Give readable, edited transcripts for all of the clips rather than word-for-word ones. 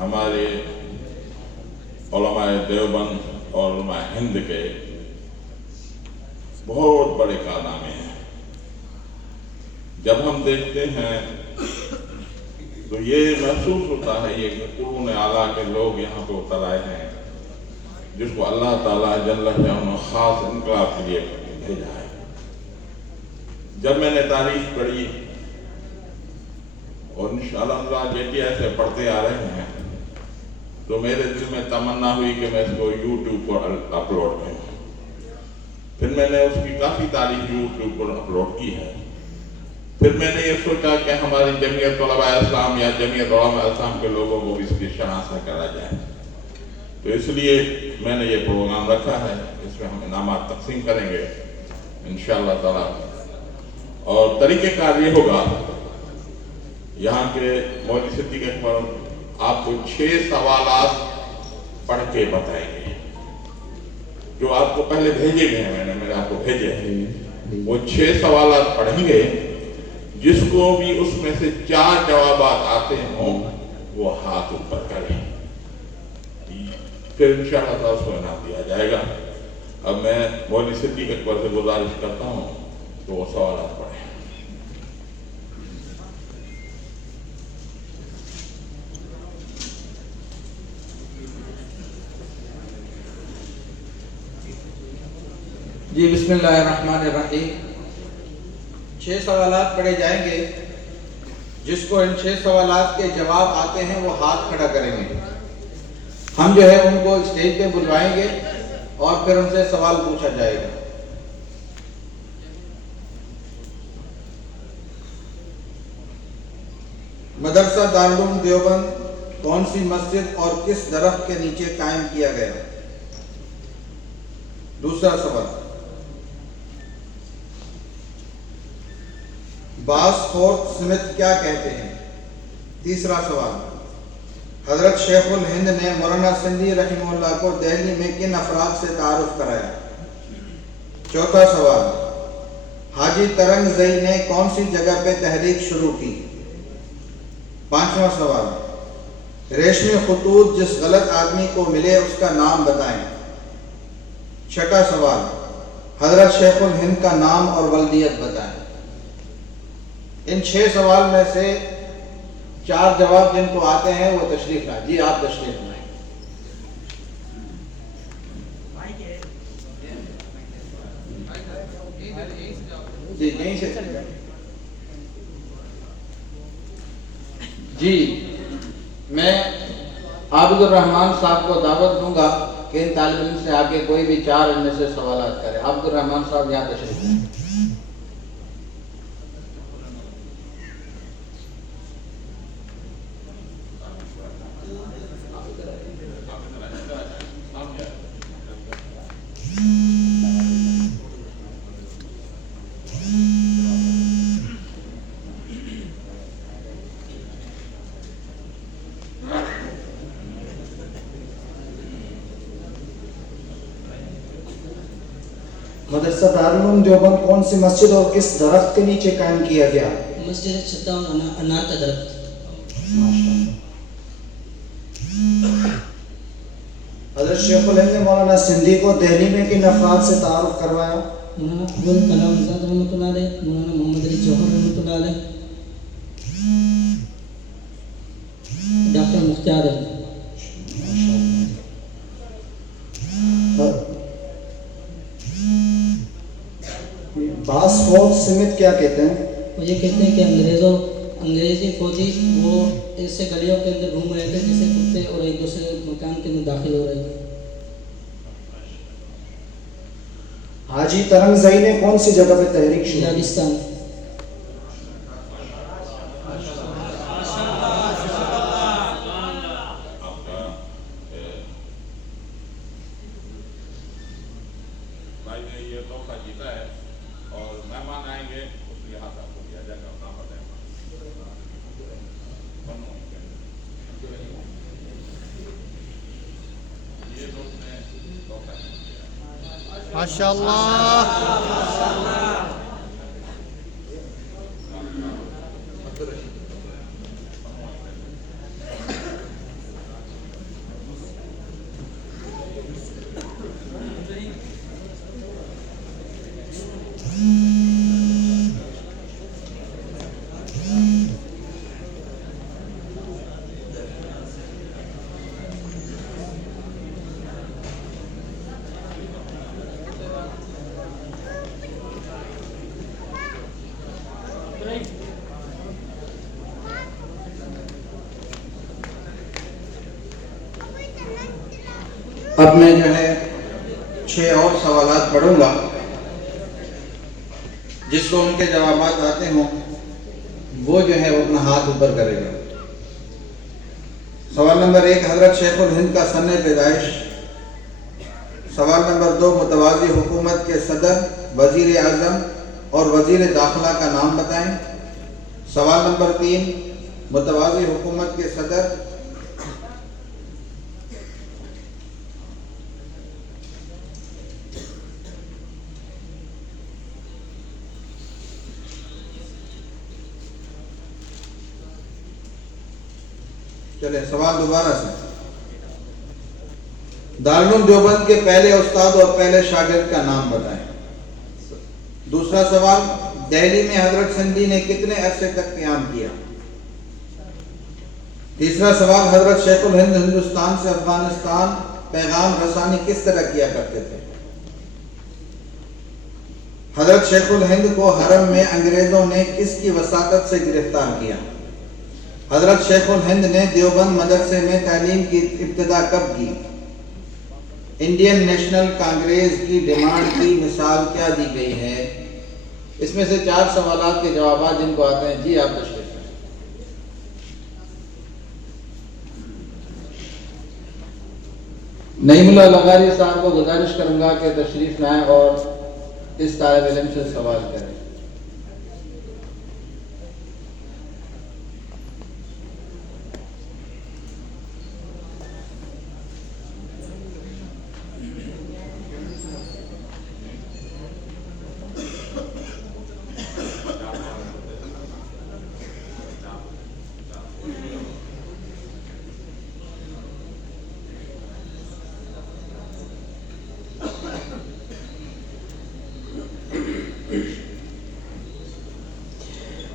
ہمارے علماء دیوبند اور علماء ہند کے بہت بڑے کارنامے ہیں. جب ہم دیکھتے ہیں تو یہ محسوس ہوتا ہے یہ کہ قرون اعلیٰ کے لوگ یہاں پہ اتر آئے ہیں جس کو اللہ تعالیٰ جل شانہ خاص انقلاب کے لیے بھیجا ہے. جب میں نے تاریخ پڑھی اور انشاءاللہ JTI سے پڑھتے آ رہے ہیں تو میرے دل میں تمنا ہوئی کہ میں اس کو YouTube پر اپلوڈ کروں. پھر میں نے اس کی کافی تاریخ YouTube پر اپلوڈ کی ہے. پھر میں نے یہ سوچا کہ ہماری جمعیت علماء اسلام یا جمعیت علماء اسلام کے لوگوں کو بھی اس کی شناخت کرا جائے. تو اس لیے میں نے یہ پروگرام رکھا ہے. اس میں ہم انعامات تقسیم کریں گے انشاءاللہ تعالیٰ. اور طریقہ کار یہ ہوگا یہاں کے مولوی صدیق اکبر آپ کو 6 سوالات پڑھ کے بتائیں گے جو آپ کو پہلے بھیجے گئے ہیں. میں نے آپ کو بھیجے ہیں وہ 6 سوالات پڑھیں گے. جس کو بھی اس میں سے 4 جوابات آتے ہوں وہ ہاتھ اوپر کریں. پھر انشاءاللہ تعالیٰ اس کو انعام دیا جائے گا. اب میں مولوی صدیق اکبر سے گزارش کرتا ہوں کہ وہ سوالات پڑھیں. جی بسم اللہ الرحمن الرحیم. 6 سوالات پڑھے جائیں گے. جس کو ان 6 سوالات کے جواب آتے ہیں وہ ہاتھ کھڑا کریں گے. ہم جو ہے ان کو اسٹیج پہ بلوائیں گے اور پھر ان سے سوال پوچھا جائے گا. مدرسہ دارالعلوم دیوبند کون سی مسجد اور کس درخت کے نیچے قائم کیا گیا؟ دوسرا سوال. باس فورت سمتھ کیا کہتے ہیں؟ تیسرا سوال. حضرت شیخ الہند نے مولانا سندھی رحمہ اللہ کو دہلی میں کن افراد سے تعارف کرایا؟ چوتھا سوال. حاجی ترنگ زئی نے کون سی جگہ پہ تحریک شروع کی؟ پانچواں سوال. ریشمی خطوط جس غلط آدمی کو ملے اس کا نام بتائیں. چھٹا سوال. حضرت شیخ الہند کا نام اور ولدیت بتائیں. ان 6 سوال میں سے 4 جواب جن کو آتے ہیں وہ تشریف لائیں. جی آپ تشریف لائیں. جی یہیں سے. جی میں عابد الرحمان صاحب کو دعوت دوں گا کہ ان طالب علم سے آگے کوئی بھی 4 ان میں سے سوالات کرے. عابد الرحمان صاحب یہاں تشریف لائیں. مدرسہ دارالعلوم دیوبند کون سی مسجد اور کس درخت کے نیچے قائم کیا گیا؟ مسجد چھتاؤں انار کا درخت. حضرت شیخ الہند نے مولانا سندھی کو دہلی میں کن افراد سے تعارف کروایا؟ مولانا ابوال کلام آزاد رحمۃ اللہ علیہ, مولانا محمد علی جوہر رحمۃ اللہ علیہ, ڈاکٹر مختار علی. باس فورت سمتھ کیا کہتے ہیں؟ وہ یہ کہتے ہیں کہ انگریزی فوجی وہ ایسے گلیوں کے اندر گھوم رہے تھے جیسے کتے اور ایک دوسرے مکان کے اندر داخل ہو رہے تھے. حاجی ترنگ زئی نے کون سی جگہ پہ تحریک شروع کی؟ راجستھان. بھائی نے یہ تحفہ جیتا ہے اور مہمان آئیں گے اس کے ہاتھ آپ کو دیا جائے گا. نام بتائیں. یہ لوگ نے تحفہ دیا. ماشاءاللہ. اب میں جو ہے 6 اور سوالات پڑھوں گا، جس کو ان کے جوابات آتے ہوں وہ جو ہے وہ اپنا ہاتھ اوپر کرے گا۔ سوال نمبر 1 حضرت شیخ الہند کا سن پیدائش۔ سوال نمبر 2 متوازی حکومت کے صدر، وزیر اعظم اور وزیر داخلہ کا نام بتائیں۔ سوال نمبر 3 متوازی حکومت کے صدر، چلے سوال دوبارہ سے، دارالعلوم دیوبند کے پہلے استاد اور پہلے شاگرد کا نام بتائیں۔ دوسرا سوال، دہلی میں حضرت سندھی نے کتنے عرصے تک قیام کیا؟ تیسرا سوال، حضرت شیخ الہند ہندوستان سے افغانستان پیغام رسانی کس طرح کیا کرتے تھے؟ حضرت شیخ الہند کو حرم میں انگریزوں نے کس کی وساطت سے گرفتار کیا؟ حضرت شیخ الہند نے دیوبند مدرسے میں تعلیم کی ابتدا کب کی؟ انڈین نیشنل کانگریس کی ڈیمانڈ کی مثال کیا دی گئی ہے؟ اس میں سے 4 سوالات کے جوابات جن کو آتے ہیں، جی آپ تشریف لائیں۔ نعیم اللہ لغاری صاحب کو گزارش کروں گا کہ تشریف لائیں اور اس طالب علم سے سوال کریں۔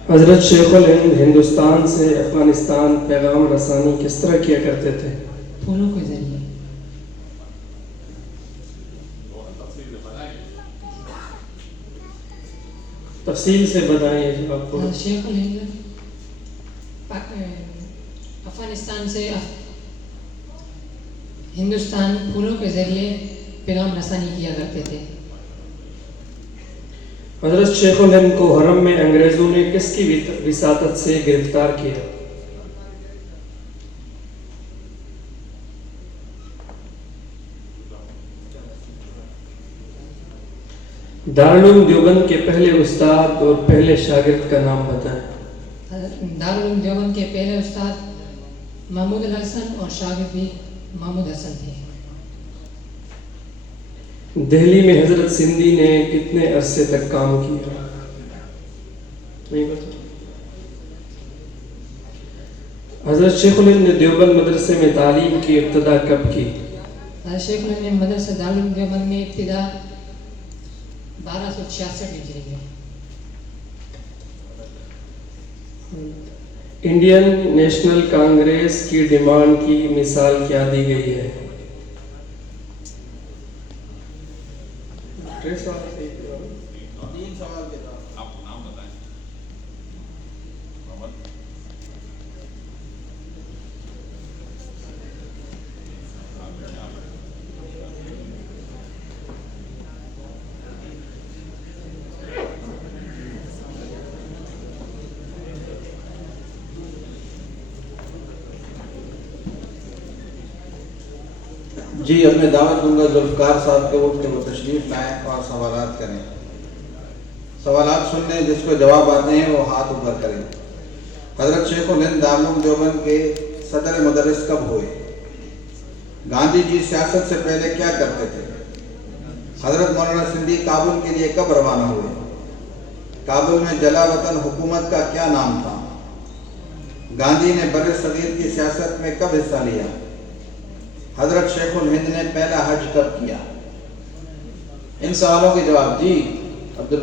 حضرت شیخ الہند ہندوستان سے افغانستان پیغام رسانی کس طرح کیا کرتے تھے؟ پھولوں کے ذریعے۔ تفصیل سے بتائیں جو آپ کو۔ شیخ الہند افغانستان سے ہندوستان پھولوں کے ذریعے پیغام رسانی کیا کرتے تھے۔ حضرت شیخ الہند کو حرم میں انگریزوں نے کس کی وساطت سے گرفتار کیا؟ دارالعلوم دیوبند کے پہلے استاد اور پہلے شاگرد کا نام بتائیں۔ دارالعلوم دیوبند کے پہلے استاد محمود الحسن اور شاگرد بھی محمود حسن تھے۔ دہلی میں حضرت سندھی نے کتنے عرصے تک کام کیا؟ نہیں پتا۔ حضرت شیخ الہند نے دیوبند مدرسے میں تعلیم کی ابتدا کب کی؟ حضرت شیخ الہند نے مدرسہ دارالعلوم دیوبند میں ابتدا 1266 ہجری میں۔ انڈین نیشنل کانگریس کی ڈیمانڈ کی مثال کیا دی گئی ہے؟ جی اب میں دعوت دوں گا ذوالفقار صاحب کے وقت وہ تشریف لائیں اور سوالات کریں۔ سوالات سننے جس کو جواب آتے ہیں وہ ہاتھ اوپر کریں۔ حضرت شیخ الہند دارالعلوم دیوبند کے صدر مدرس کب ہوئے؟ گاندھی جی سیاست سے پہلے کیا کرتے تھے؟ حضرت مولانا سندھی کابل کے لیے کب روانہ ہوئے؟ کابل میں جلا وطن حکومت کا کیا نام تھا؟ گاندھی نے بر صغیر کی سیاست میں کب حصہ لیا؟ حضرت شیخ الہند نے پہلا حج کب کیا؟ ان سوالوں کے جواب جی عبد